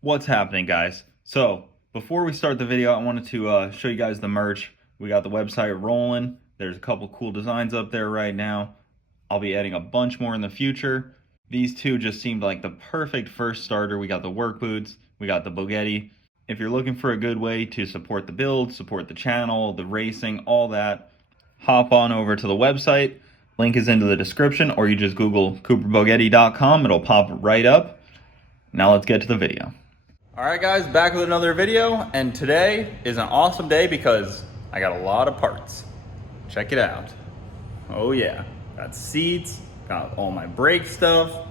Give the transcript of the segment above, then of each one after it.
What's happening, guys? So before we start the video, I wanted to show you guys the merch. We got the website rolling. There's a couple cool designs up there right now. I'll be adding a bunch more in the future. These two just seemed like the perfect first starter. We got the work boots, we got the Bugatti. If you're looking for a good way to support the build, support the channel, the racing, all that, hop on over to the website. Link is into the description, or you just Google CooperBugatti.com. It'll pop right up. Now let's get to the video. Alright guys, back with another video, and today is an awesome day because I got a lot of parts. Check it out. Oh yeah, got seats, got all my brake stuff,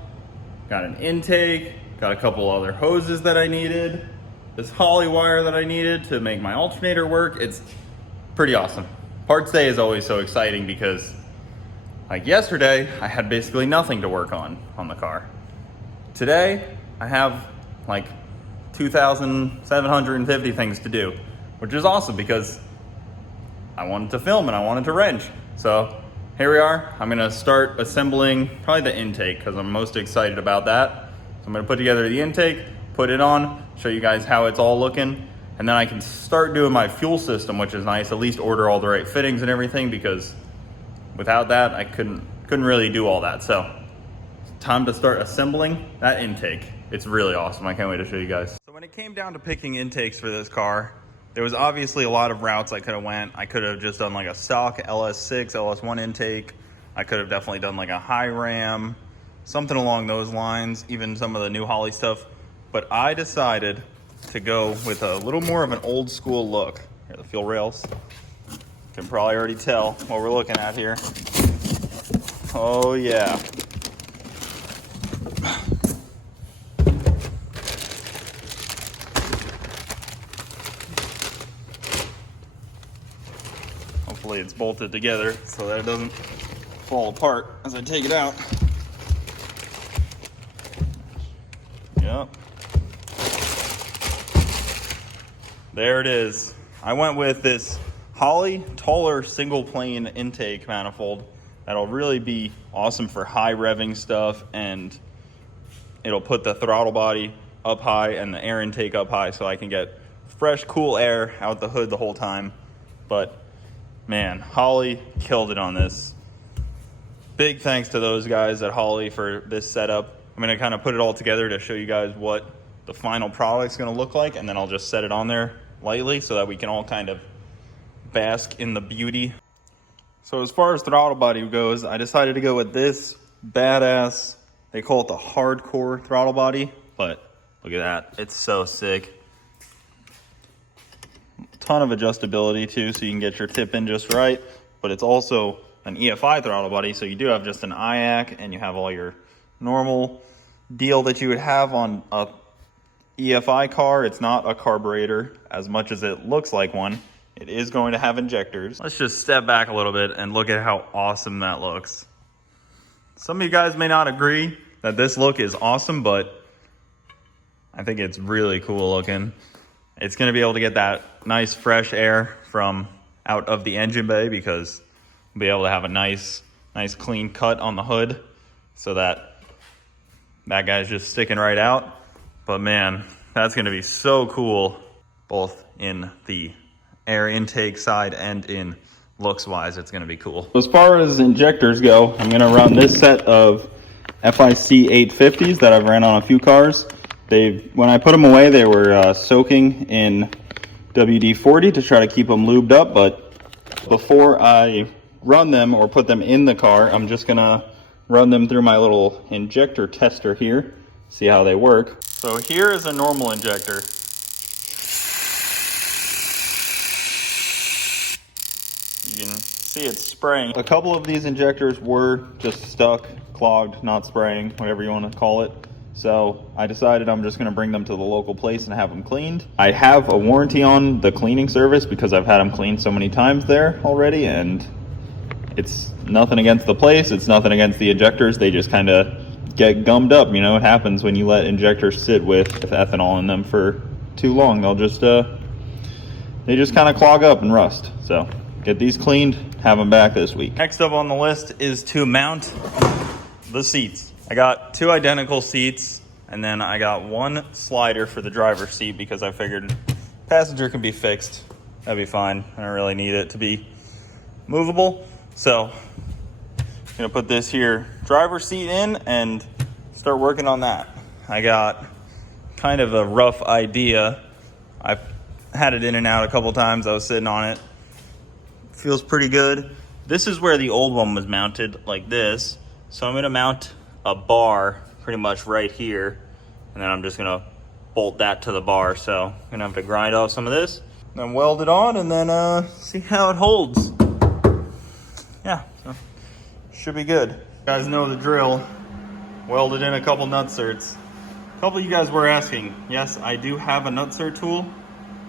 got an intake, got a couple other hoses that I needed, this Holley wire that I needed to make my alternator work. It's pretty awesome. Parts day is always so exciting because like yesterday, I had basically nothing to work on the car. Today, I have like 2,750 things to do, which is awesome because I wanted to film and I wanted to wrench. So here we are. I'm gonna start assembling probably the intake because I'm most excited about that. So I'm gonna put together the intake, put it on, show you guys how it's all looking, and then I can start doing my fuel system, which is nice. At least order all the right fittings and everything, because without that, I couldn't really do all that. So time to start assembling that intake. It's really awesome. I can't wait to show you guys. So when it came down to picking intakes for this car, there was obviously a lot of routes I could have went. I could have just done like a stock LS6, LS1 intake. I could have definitely done like a high ram, something along those lines, even some of the new Holley stuff. But I decided to go with a little more of an old school look. Here, the fuel rails. You can probably already tell what we're looking at here. Oh yeah. Hopefully it's bolted together so that it doesn't fall apart as I take it out. Yep. There it is. I went with this Holley taller single plane intake manifold. That'll really be awesome for high revving stuff, and it'll put the throttle body up high and the air intake up high so I can get fresh, cool air out the hood the whole time. But man, Holley killed it on this. Big thanks to those guys at Holley for this setup. I'm gonna kind of put it all together to show you guys what the final product's gonna look like, and then I'll just set it on there lightly so that we can all kind of bask in the beauty. So as far as throttle body goes, I decided to go with this badass, they call it the hardcore throttle body, but look at that, it's so sick. Ton of adjustability too, so you can get your tip in just right, but it's also an EFI throttle body, so you do have just an IAC and you have all your normal deal that you would have on a EFI car. It's not a carburetor as much as it looks like one. It is going to have injectors. Let's just step back a little bit and look at how awesome that looks. Some of you guys may not agree that this look is awesome, but I think it's really cool looking. It's going to be able to get that nice fresh air from out of the engine bay, because we'll be able to have a nice clean cut on the hood so that guy's just sticking right out. But man, that's going to be so cool, both in the air intake side and in looks wise. It's going to be cool. As far as injectors go, I'm going to run this set of FIC 850s that I've ran on a few cars. When I put them away, they were soaking in WD-40 to try to keep them lubed up, but before I run them or put them in the car, I'm just going to run them through my little injector tester here, see how they work. So here is a normal injector. You can see it's spraying. A couple of these injectors were just stuck, clogged, not spraying, whatever you want to call it. So I decided I'm just going to bring them to the local place and have them cleaned. I have a warranty on the cleaning service because I've had them cleaned so many times there already, and it's nothing against the place, it's nothing against the injectors. They just kind of get gummed up. You know, it happens when you let injectors sit with ethanol in them for too long. They just kind of clog up and rust. So get these cleaned, have them back this week. Next up on the list is to mount the seats. I got two identical seats And then I got one slider for the driver's seat because I figured passenger can be fixed. That'd be fine. I don't really need it to be movable. So I'm gonna put this here driver's seat in and start working on that. I got kind of a rough idea. I've had it in and out a couple times. I was sitting on it. Feels pretty good. This is where the old one was mounted, like this. So I'm gonna mount a bar pretty much right here, and then I'm just gonna bolt that to the bar. So I'm gonna have to grind off some of this, then weld it on, and then see how it holds. Yeah, so should be good. You guys know the drill. Welded in a couple nutserts. A couple of you guys were asking. Yes, I do have a nutsert tool.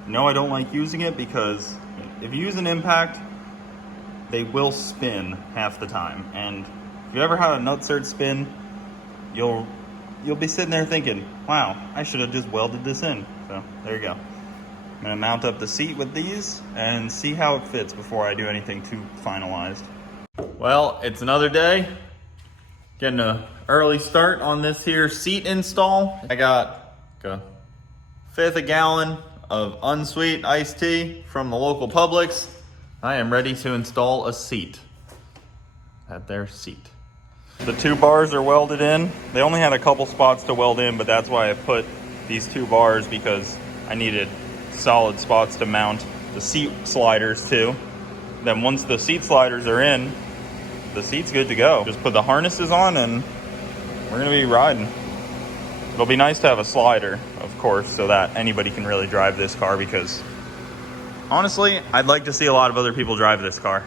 No, I don't like using it because if you use an impact, they will spin half the time. And if you ever had a nutsert spin, you'll be sitting there thinking, wow, I should have just welded this in. So there you go. I'm gonna mount up the seat with these and see how it fits before I do anything too finalized. Well, it's another day. Getting an early start on this here seat install. I got a fifth a gallon of unsweet iced tea from the local Publix. I am ready to install a seat at their seat. The two bars are welded in. They only had a couple spots to weld in, but that's why I put these two bars, because I needed solid spots to mount the seat sliders to. Then once the seat sliders are in, the seat's good to go. Just put the harnesses on and we're gonna be riding. It'll be nice to have a slider, of course, so that anybody can really drive this car, because honestly, I'd like to see a lot of other people drive this car.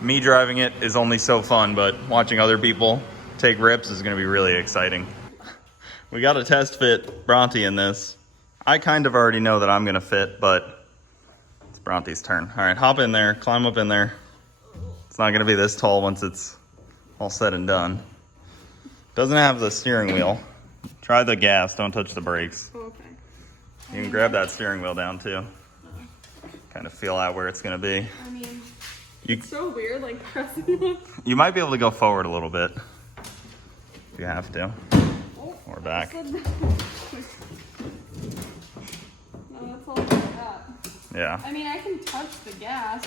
Me driving it is only so fun, but watching other people take rips is gonna be really exciting. We got to test fit Bronte in this. I kind of already know that I'm gonna fit, but it's Bronte's turn. All right, hop in there, climb up in there. It's not gonna be this tall once it's all said and done. Doesn't have the steering wheel. Try the gas, don't touch the brakes. Okay. You can grab that steering wheel down too. Kind of feel out where it's gonna be. I mean, it's so weird, like pressing it. You might be able to go forward a little bit if you have to. Oh, or back. No, that's all like that. Yeah. I mean, I can touch the gas.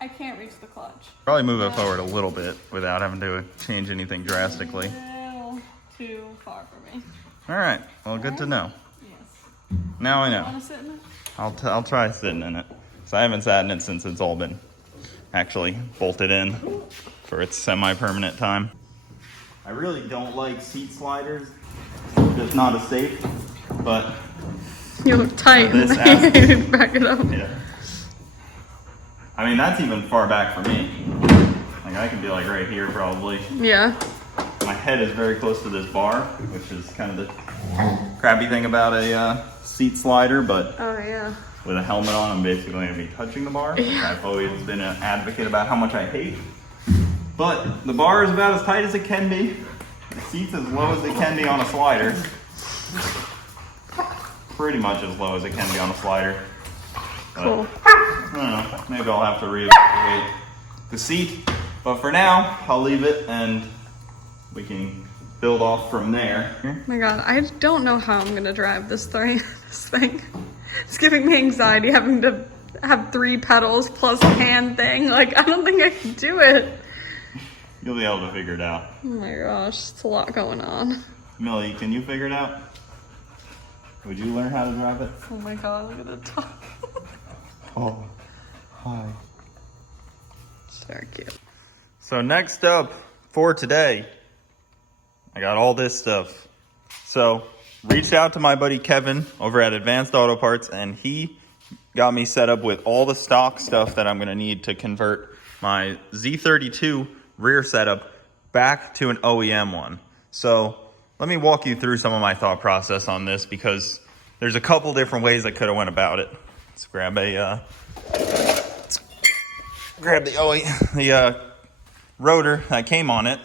I can't reach the clutch. Probably move it forward a little bit without having to change anything drastically. A little too far for me. All right. Well, good to know. Yes. Now I You know. want to sit in it? I'll try sitting in it. So I haven't sat in it since it's all been actually bolted in for its semi-permanent time. I really don't like seat sliders. Just not as safe, but You look tight. This Back it up. yeah. I mean, that's even far back for me. Like, I can be like right here probably. Yeah. My head is very close to this bar, which is kind of the crappy thing about a seat slider, but Oh, yeah. with a helmet on, I'm basically going to be touching the bar. Yeah. I've always been an advocate about how much I hate. But the bar is about as tight as it can be. The seat's as low as it can be on a slider. Pretty much as low as it can be on a slider. But, Cool. I don't know, maybe I'll have to reevaluate the seat. But for now, I'll leave it and we can build off from there. Oh my god, I don't know how I'm gonna drive this thing. It's giving me anxiety having to have 3 pedals plus a hand thing. Like, I don't think I can do it. You'll be able to figure it out. Oh my gosh, it's a lot going on. Millie, can you figure it out? Would you learn how to drive it? Oh my god, look at the top. Oh, hi. It's very cute. So next up for today, I got all this stuff. So reached out to my buddy Kevin over at Advanced Auto Parts, and he got me set up with all the stock stuff that I'm gonna need to convert my Z32 rear setup back to an OEM one. So let me walk you through some of my thought process on this, because there's a couple different ways I could have went about it. Let's grab the rotor that came on it.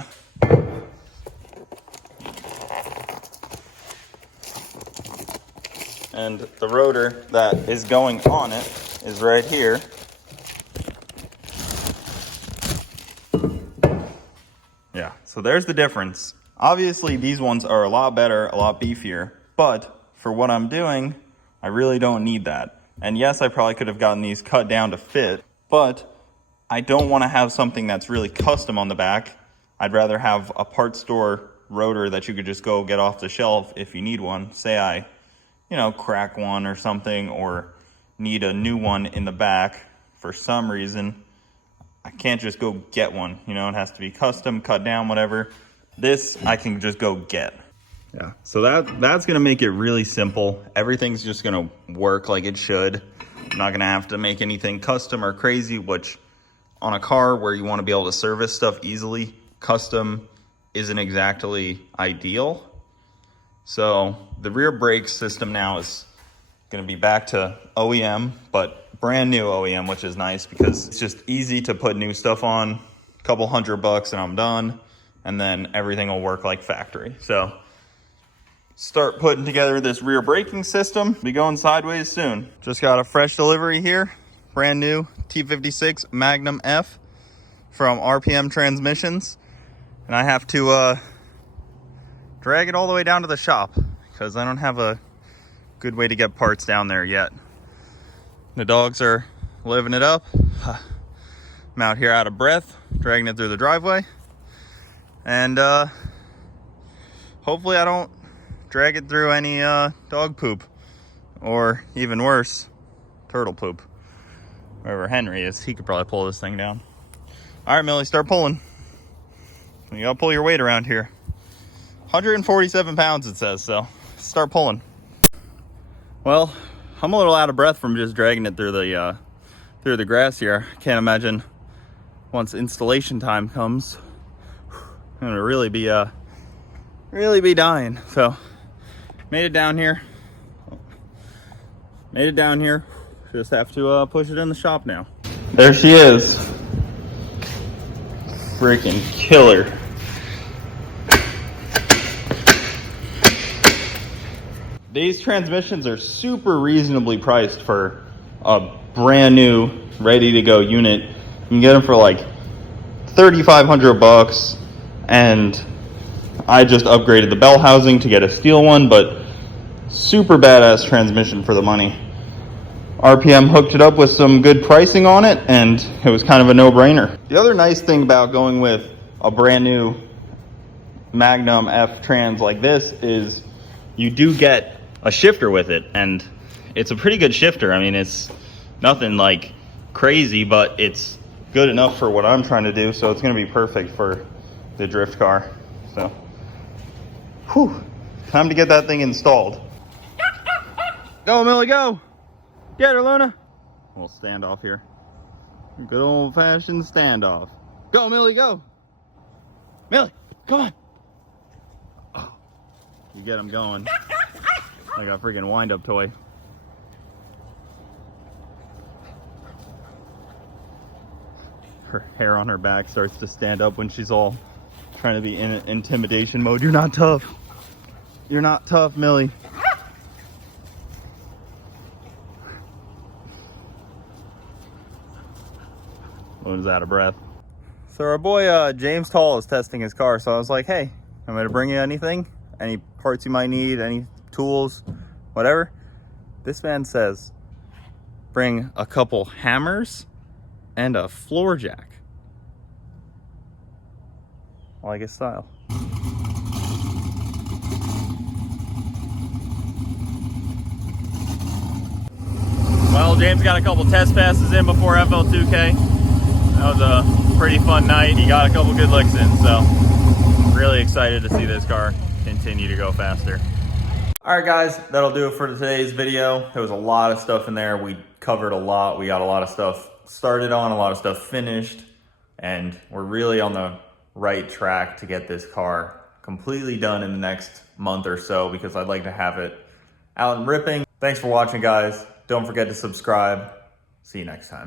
And the rotor that is going on it is right here. Yeah, so there's the difference. Obviously, these ones are a lot better, a lot beefier, but for what I'm doing, I really don't need that. And yes, I probably could have gotten these cut down to fit, but I don't want to have something that's really custom on the back. I'd rather have a parts store rotor that you could just go get off the shelf if you need one. Say I, crack one or something, or need a new one in the back for some reason. I can't just go get one, it has to be custom, cut down, whatever. This I can just go get. Yeah, so that's gonna make it really simple. Everything's just gonna work like it should. I'm not gonna have to make anything custom or crazy, which on a car where you wanna be able to service stuff easily, custom isn't exactly ideal. So the rear brake system now is gonna be back to OEM, but brand new OEM, which is nice because it's just easy to put new stuff on, a couple $100 and I'm done, and then everything will work like factory. So start putting together this rear braking system. Be going sideways soon. Just got a fresh delivery here, brand new T56 Magnum F from RPM Transmissions, and I have to drag it all the way down to the shop because I don't have a good way to get parts down there yet. The dogs are living it up. I'm out here out of breath, dragging it through the driveway. And hopefully I don't drag it through any dog poop, or even worse, turtle poop. Wherever Henry is, he could probably pull this thing down. All right, Millie, start pulling. You gotta pull your weight around here. 147 pounds it says, so start pulling. Well, I'm a little out of breath from just dragging it through the grass here. I can't imagine once installation time comes, I'm gonna really be dying. So made it down here. Just have to push it in the shop now. There she is. Freaking killer. These transmissions are super reasonably priced for a brand new, ready to go unit. You can get them for like $3,500, and I just upgraded the bell housing to get a steel one, but super badass transmission for the money. RPM hooked it up with some good pricing on it, and it was kind of a no-brainer. The other nice thing about going with a brand new Magnum F trans like this is you do get a shifter with it, and it's a pretty good shifter. I mean, it's nothing like crazy, but it's good enough for what I'm trying to do, so it's going to be perfect for the drift car. So, whew, time to get that thing installed. Go, Millie, go! Get her, Luna! We'll stand off here. Good old-fashioned standoff. Go, Millie, go! Millie, come on! Oh, you get him going. Like a freaking wind-up toy. Her hair on her back starts to stand up when she's all trying to be in intimidation mode. You're not tough. You're not tough, Millie. Luna's out of breath. So our boy James Tall is testing his car, so I was like, hey, I'm gonna bring you anything, any parts you might need, any tools, whatever. This man says bring a couple hammers and a floor jack. I like his style. Well, James got a couple test passes in before FL2K. That was a pretty fun night. He got a couple good licks in, so really excited to see this car continue to go faster. All right, guys, that'll do it for today's video. There was a lot of stuff in there. We covered a lot. We got a lot of stuff started on, a lot of stuff finished, and we're really on the right track to get this car completely done in the next month or so, because I'd like to have it out and ripping. Thanks for watching, guys. Don't forget to subscribe. See you next time.